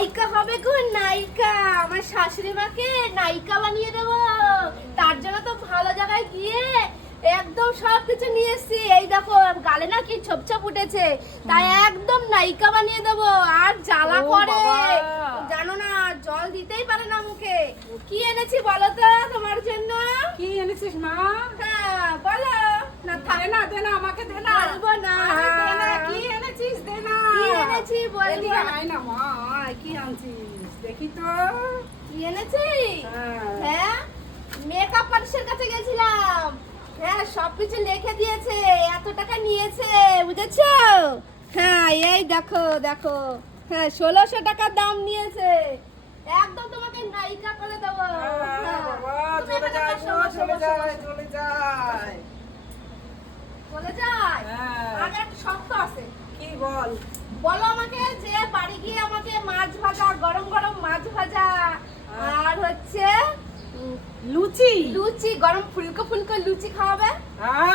নায়িকা হবে গো নায়িকা। আমার শাশুড়ি মাকে নায়িকা বানিয়ে দেবো। তার জন্য তো ভালো জায়গায় গিয়ে একদম সব কিছু নিয়ে এসছি। এই দেখো গালে না কি ছোপ ছোপ উঠেছে। তাই একদম নায়িকা বানিয়ে দেবো। আর জ্বালা করে। জানো না জল দিতেই পারে না মুখে। কি এনেছি বলো তো তোমার জন্য? কি এনেছিস মা? হ্যাঁ বলো। না থাকে না দে না আমাকে দে না। বলব না। আরে দে না, কি এনেছিস দে না কি এনেছি বলবি আয় না মা কি আনছিস দেখি তো কি এনেছি হ্যাঁ। হ্যাঁ মেকআপ আর্টিস্টের কাছে গেছিলাম হ্যাঁ সবকিছু লিখে দিয়েছে এত টাকা নিয়েছে বুঝেছ হ্যাঁ এই দেখো দেখো হ্যাঁ ষোলোশো টাকার দাম নিয়েছে একদম তোমাকে নায়িকা করে দেবো হ্যাঁ, হ্যাঁ। চলে যায় চলে যায়, চলে যায়। চলে যায় হ্যাঁ। আগে একটা বল। বলো আমাকে যে বাড়ি গিয়ে আমাকে মাছ ভাজা গরম গরম মাছ ভাজা। আর হচ্ছে লুচি? লুচি গরম ফুলকো ফুলকো লুচি খাওয়াবে।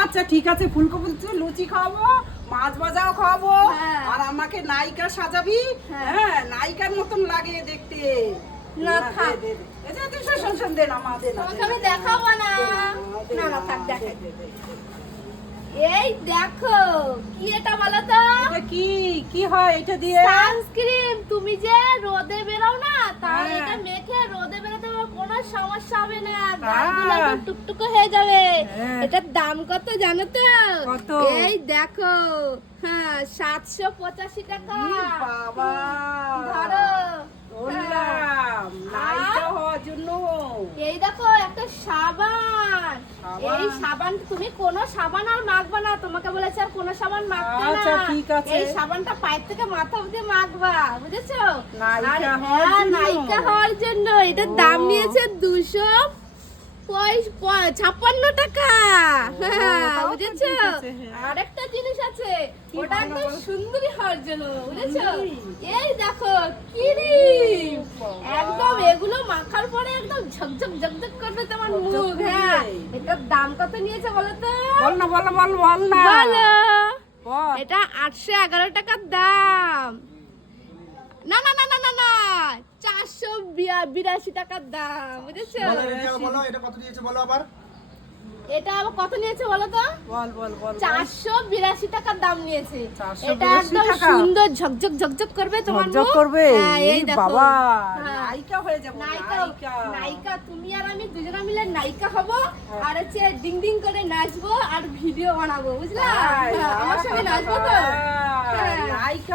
আচ্ছা ঠিক আছে ফুলকো ফুলকো লুচি খাওয়াবো মাছ ভাজাও খাওয়াবো। হ্যাঁ। আর আমাকে নায়িকা সাজাবি? হ্যাঁ। হ্যাঁ নায়িকার মতন লাগে দেখতে। না, থাক। যে, তুই শোন, শোন, দে না, মা, দে না, আমি দেখাবো না। না না থাক দেখাই। এই দেখো কি এটা বলো তো? এটা কি? কি হয় এটা দিয়ে? সানস্ক্রিন। তুমি যে রোদে বেরাও না তাহলে হ্যাঁ। এটা মেখে রোদে বেরোতে কোনো সমস্যা হবে না। তাই? গালগুলো হয়ে যাবে। হ্যাঁ। এটার দাম কত জানো তো? কত? এই দেখো হ্যাঁ সাতশো পঁচাশি টাকা। বাবা। ধরো। জন্য। এই দেখো একটা সাবান? এই সাবান তুমি কোন সাবান আর মাখবা না। তোমাকে বলেছে আর কোন সাবান মাখতে না। আচ্ছা, ঠিক আছে। এই সাবানটা পায়ের থেকে মাথা অবধি মাখবা বুঝেছ? নাইকা আর হওয়ার হ্যাঁ, জন্য? এটার দাম নিয়েছে দুশো ছাপ্পান্ন টাকা। হ্যাঁ, বুঝেছ? হ্যাঁ। আরেকটা জিনিস আছে। ওটা একদম সুন্দরী হওয়ার জন্য বুঝেছ? এই দেখো ক্রিম। একদম এগুলো মাখার পরে একদম ঝকঝক ঝকঝক করবে তোমার মুখ হ্যাঁ। এটার দাম কত নিয়েছে বলো তো? বল না বল বল বল না। বলো। বল। এটা আটশো এগারো টাকার দাম। না না না না না না। চারশো বিরাশি টাকার দাম বুঝেছ? বলো এটা কত দিয়েছে বলো আবার? এটা আবার কত নিয়েছে বলো তো? বল বল বল টাকার দাম নিয়েছে। এটা একদম সুন্দর ঝকঝক ঝকঝক করবে তোমার ঝকঝক করবে? হ্যাঁ, এই বাবা হ্যাঁ। নায়িকা হয়ে যাব নায়িকা নায়িকা। তুমি আর আমি দুজনে মিলে নায়িকা হব হ্যাঁ। আর হচ্ছে ডিং ডিং করে নাচবো আর ভিডিও বানাবো বুঝলা? আমার সঙ্গে নাচবো তো।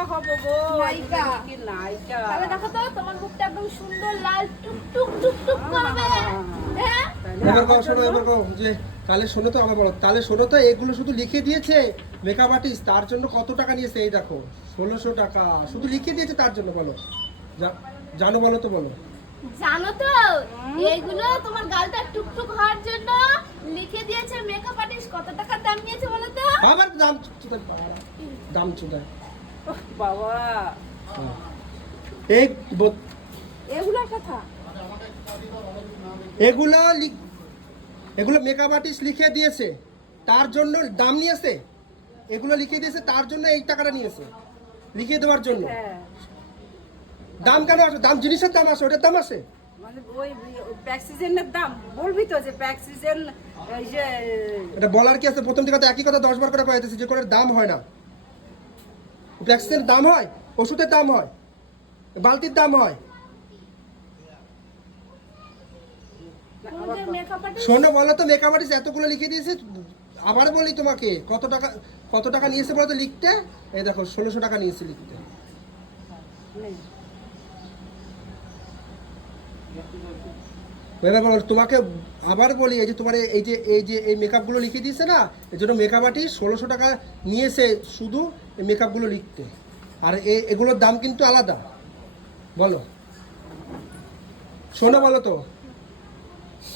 নায়িকা হব গো। নায়িকা। কি নায়িকা? তাহলে দেখো তো তোমার মুখটা একদম সুন্দর লাল টুক টুক টুক টুক করবে। হ্যাঁ। এবার কও শোনো এবার কও যে তাহলে শোনো তো আমার বলো তাহলে শোনো তো এগুলো শুধু লিখে দিয়েছে মেকআপ আর্টিস্ট তার জন্য কত টাকা নিয়েছে এই দেখো ষোলোশো টাকা। শুধু লিখে দিয়েছে তার জন্য বলো। জানো বলো তো বলো। জানো তো এইগুলো তোমার গালটা টুকটুক হওয়ার জন্য লিখে দিয়েছে মেকআপ আর্টিস্ট কত টাকা দাম নিয়েছে বলো তো? আবার দাম দাম ওহ, বাবা। এই কথা? এগুলো মেকআপ আর্টিস্ট লিখে দিয়েছে তার জন্য দাম নিয়েছে। এগুলো লিখে দিয়েছে তার জন্য এই টাকাটা নিয়েছে লিখে দেওয়ার জন্য। হ্যাঁ। দাম কেন আসে? দাম জিনিসের দাম আসে ওটার দাম আসে। মানে দাম বলবি তো যে প্যাক্সিজেন এই যে এটা বলার কি আছে? প্রথম থেকে একই কথা দশ বার করে কয়েছে যে কোনো দাম হয় না। ভ্যাকসিনের দাম হয় ওষুধের দাম হয় বালতির দাম হয়। শোনো বলো তো মেকআপ আর্টিস্ট এতগুলো লিখে দিয়েছে আবার বলি তোমাকে কত টাকা কত টাকা নিয়েছে বলো তো লিখতে? এই দেখো ষোলোশো টাকা নিয়েছে লিখতে। তোমাকে আবার বলি এই যে তোমার এই- যে এই যে এই মেকআপগুলো লিখে দিয়েছে না এই জন্য মেকআপ আর্টিস্ট ষোলোশো টাকা নিয়েছে শুধু এই মেকআপগুলো লিখতে। আর এ- এগুলোর দাম কিন্তু আলাদা। বলো। শোনো বলো তো।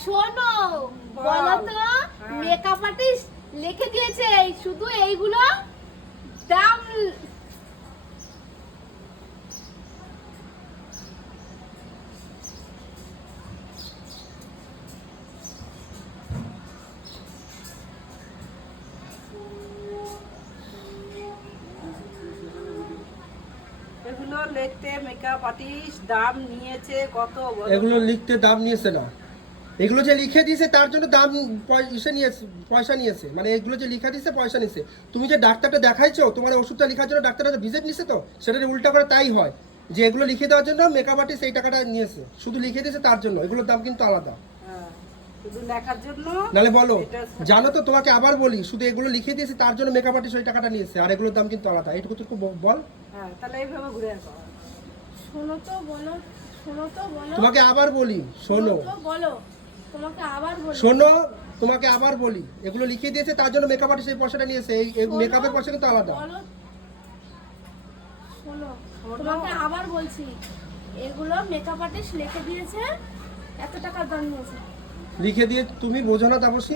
শোনো বলো তো মেকআপ আর্টিস্ট লিখে দিয়েছে শুধু এইগুলো? দাম এগুলো লিখতে মেকআপ আর্টিস্ট দাম নিয়েছে কত এগুলো লিখতে দাম নিয়েছে না। এগুলো যে লিখে দিয়েছে তার জন্য দাম পয়- ইসে নিয়েছে পয়সা নিয়েছে। মানে এগুলো যে লিখে দিয়েছে পয়সা নিয়েছে। তুমি যে ডাক্তারটা দেখাইছো তোমার ওষুধটা লেখার জন্য ডাক্তারটা ভিজিট নিছে তো সেটা উল্টা করে তাই হয়। যে এগুলো লিখে দেওয়ার জন্য মেকআপ আর্টিস্ট এই টাকাটা নিয়েছে। শুধু লিখে দিয়েছে তার জন্য এগুলোর দাম কিন্তু আলাদা। শুধু লেখার জন্য। নাহলে বলো জানো তো তোমাকে আবার বলি শুধু এগুলো লিখে দিয়েছে তার জন্য মেকআপ আর্টিস্ট ওই টাকাটা নিয়েছে আর এগুলোর দাম কিন্তু আলাদা। এইটুকু তো বল। হ্যাঁ তাহলে এইভাবে ঘুরে আসো শোনো তো বলো শোনো তো বলো। তোমাকে আবার বলি শোনো। বলো তোমাকে আবার বলো। শোনো তোমাকে আবার বলি এগুলো লিখে দিয়েছে তার জন্য মেকআপ আর্টিস্ট এই পয়সাটা নিয়েছে এই মেকআপের পয়সা কিন্তু আলাদা। শোনো শোনো। তোমাকে আবার বলছি এগুলো মেকআপ আর্টিস্ট লিখে দিয়েছে এত টাকার দাম নিয়েছে। লিখে দিয়ে তুমি বোঝো না তাপসী।